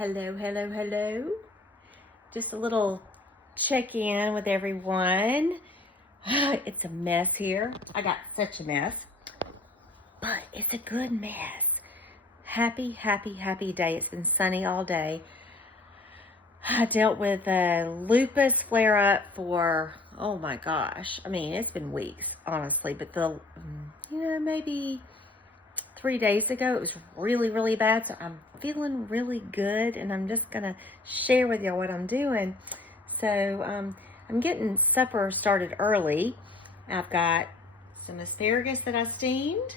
Hello, hello, hello. Just a little check-in with everyone. It's a mess here. I got such a mess, but it's a good mess. Happy, happy, happy day. It's been sunny all day. I dealt with a lupus flare-up for, oh my gosh. I mean, it's been weeks, honestly, but maybe 3 days ago, it was really, really bad. So I'm feeling really good, and I'm just gonna share with y'all what I'm doing. So I'm getting supper started early. I've got some asparagus that I steamed,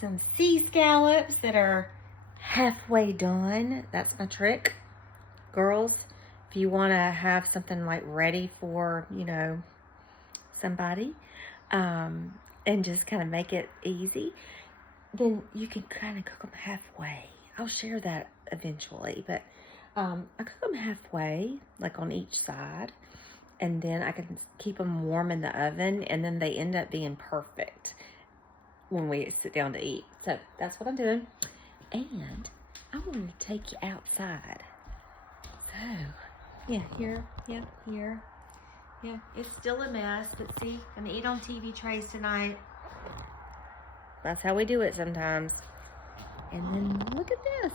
some sea scallops that are halfway done. That's my trick, girls. If you want to have something like ready for, somebody, and just kind of make it easy, then you can kind of cook them halfway. I'll share that eventually, but I cook them halfway, like on each side, and then I can keep them warm in the oven, and then they end up being perfect when we sit down to eat. So that's what I'm doing, and I want to take you outside. So, yeah, here, it's still a mess, but see, I'm gonna eat on TV trays tonight. That's how we do it sometimes. And then look at this.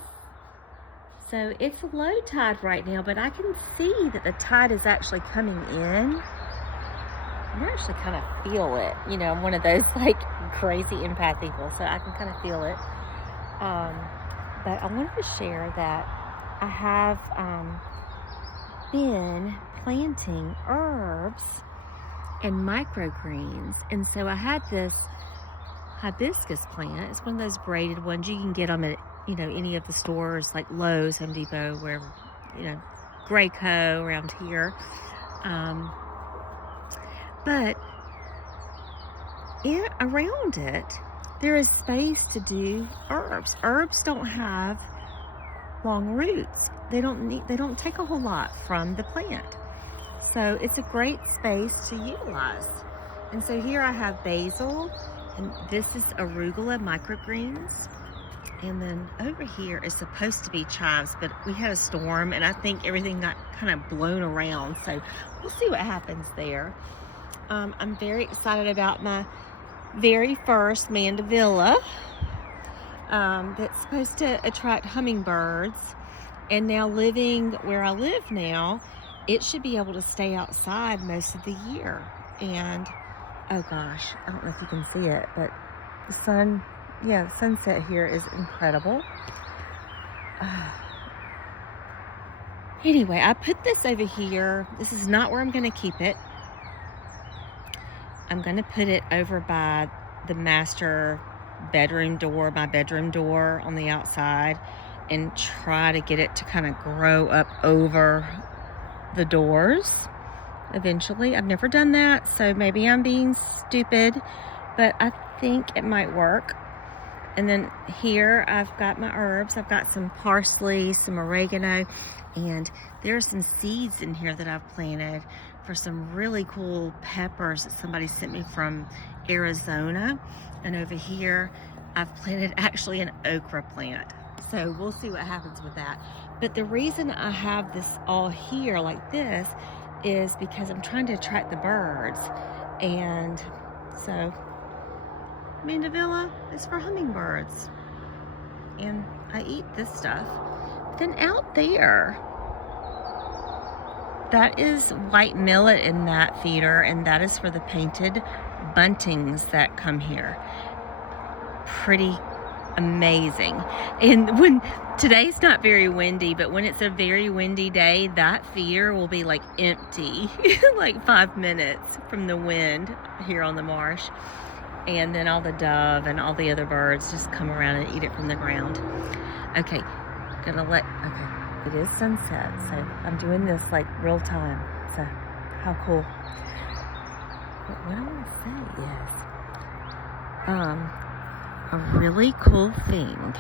So it's low tide right now, but I can see that the tide is actually coming in. I actually kind of feel it. I'm one of those like crazy empath people, so I can kind of feel it. But I wanted to share that I have been planting herbs and microgreens. And so I had this hibiscus plant. It's one of those braided ones. You can get them at, any of the stores like Lowe's, Home Depot, wherever, Graco around here. But around it, there is space to do herbs. Herbs don't have long roots. They don't take a whole lot from the plant. So it's a great space to utilize. And so here I have basil, and this is arugula microgreens. And then over here is supposed to be chives, but we had a storm and I think everything got kind of blown around. So we'll see what happens there. I'm very excited about my very first mandevilla that's supposed to attract hummingbirds. And now living where I live now, it should be able to stay outside most of the year. And oh gosh, I don't know if you can see it, but the sunset here is incredible. Anyway, I put this over here. This is not where I'm going to keep it. I'm going to put it over by the master bedroom door, my bedroom door on the outside, and try to get it to kind of grow up over the doors eventually. I've never done that, so maybe I'm being stupid, but I think it might work. And then here I've got my herbs. I've got some parsley, some oregano, and there are some seeds in here that I've planted for some really cool peppers that somebody sent me from Arizona. And over here I've planted actually an okra plant. So we'll see what happens with that. But the reason I have this all here like this is because I'm trying to attract the birds. And so mandevilla is for hummingbirds. And I eat this stuff. Then out there, that is white millet in that feeder, and that is for the painted buntings that come here. Pretty amazing. And when today's not very windy, but when it's a very windy day, that feeder will be like empty like 5 minutes from the wind here on the marsh. And then all the dove and all the other birds just come around and eat it from the ground. Okay, it is sunset, so I'm doing this like real time. So how cool. But what I want to say is a really cool thing,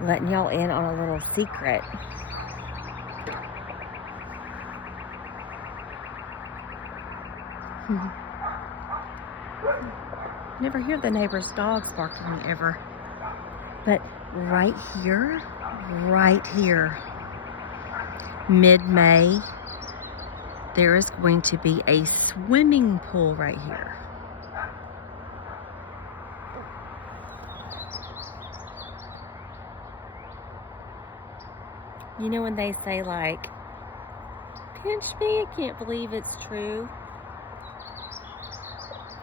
letting y'all in on a little secret. Never hear the neighbor's dogs barking ever. But right here, right here, mid-May, there is going to be a swimming pool right here. You know when they say, like, pinch me, I can't believe it's true.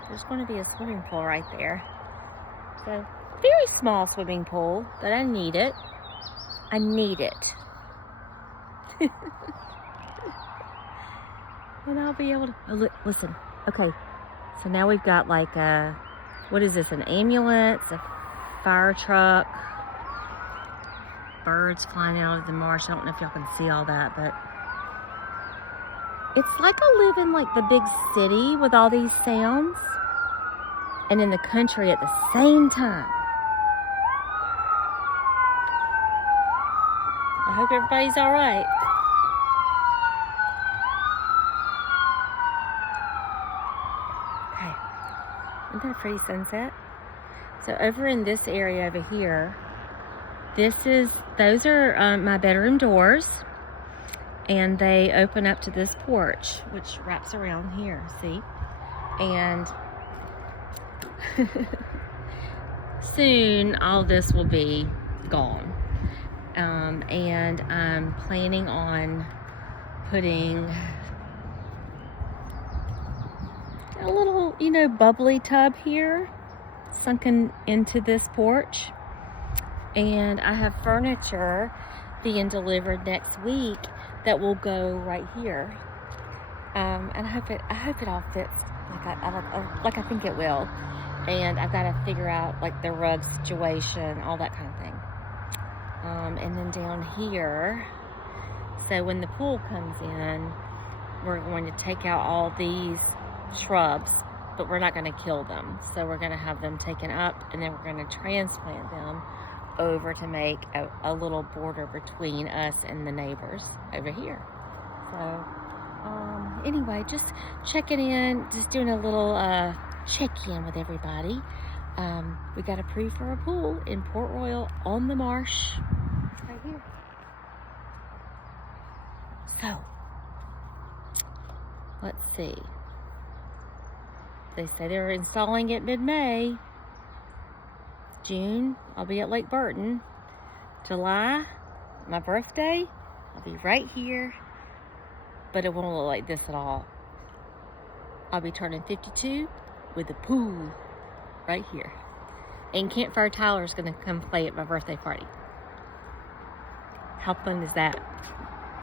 There's going to be a swimming pool right there. So, very small swimming pool, but I need it. I need it. And I'll be able to, oh, look, listen, okay, so now we've got like a, what is this, an ambulance, a fire truck, birds flying out of the marsh. I don't know if y'all can see all that, but it's like I live in like the big city with all these sounds and in the country at the same time. I hope everybody's all right. Okay, isn't that a pretty sunset? So over in this area over here, those are my bedroom doors, and they open up to this porch, which wraps around here, see? And soon all this will be gone. And I'm planning on putting a little, bubbly tub here, sunken into this porch. And I have furniture being delivered next week that will go right here. And I hope it all fits like I think it will. And I've got to figure out like the rug situation, all that kind of thing. And then down here, so when the pool comes in, we're going to take out all these shrubs, but we're not going to kill them. So we're going to have them taken up, and then we're going to transplant them over to make a little border between us and the neighbors over here. So anyway, just checking in, just doing a little check-in with everybody. We got approved for a pool in Port Royal on the marsh right here. So let's see, they say they're installing it mid-May. June, I'll be at Lake Burton. July, my birthday, I'll be right here, but it won't look like this at all. I'll be turning 52 with a pool right here. And Campfire Tyler's gonna come play at my birthday party. How fun is that?